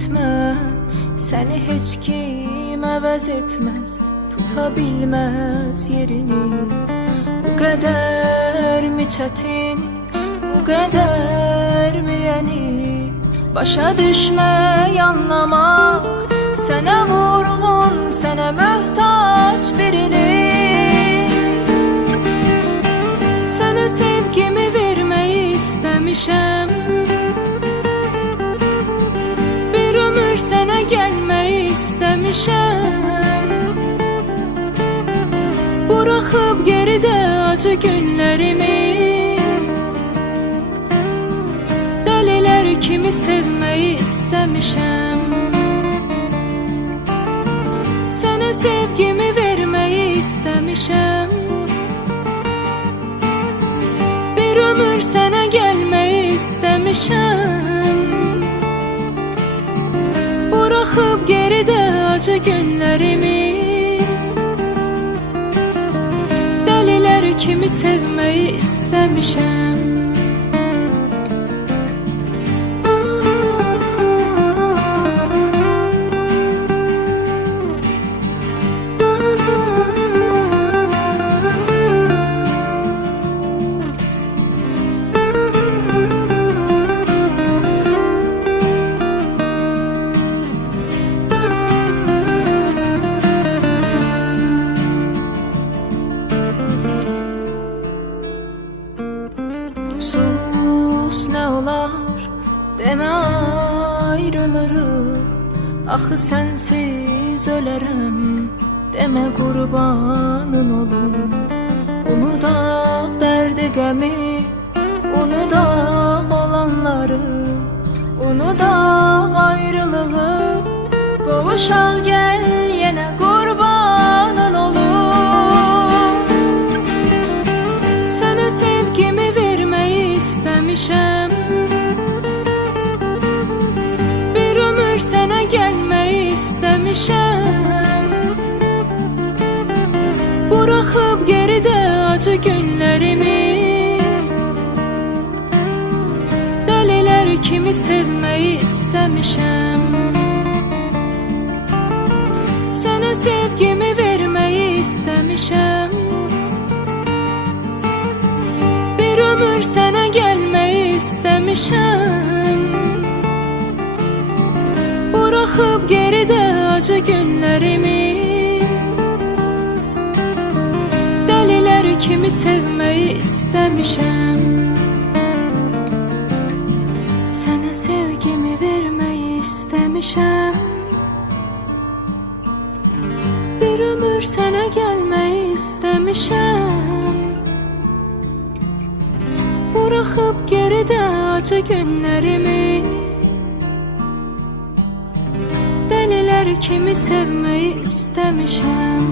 etme. Seni heç kim əvəz etməz, tuta bilməz yerini. Bu qədər mi çətin, bu qədər mi yeni? Başa düşmək, anlamaq, sənə vurğun, sənə möhtac biridir. Sənə sevgimi verməyi istəmişəm, bir ömür sənə gəlməyi istəmişəm. Buraxıb geridə acı günlərimi, dəlilər kimi sevməyi istəmişəm. Sənə sevgimi verməyi istəmişəm, bir ömür sənə gəlməyi istəmişəm. Buraxıb geridə acı günlərimi, dəlilər kimi sevməyi istəmişəm. Sus, nə olar, demə ayrılırıq. Axı sənsiz ölərəm, demə qurbanın olum. Unudaq dərdi qəmi, unudaq olanları, unudaq ayrılığı. Qovuşaq gəl yenə qurbanın olum. Sənə sevgimi verməyi istəmişəm, bir ömür sənə gəlməyi istəmişəm. Buraxıb geridə acı günlərimi, dəlilər kimi sevməyi istəmişəm. Sənə sevgimi verməyi istəmişəm, bir ömür sənə gəlməyi istəmişəm. Buraxıb geridə acı günlərimi, dəlilər kimi sevməyi istəmişəm. Sənə sevgimi verməyi istəmişəm, bir ömür sənə gəlməyi istəmişəm. Buraxıb geridə acı günlərimi, dəlilər kimi sevməyi istəmişəm.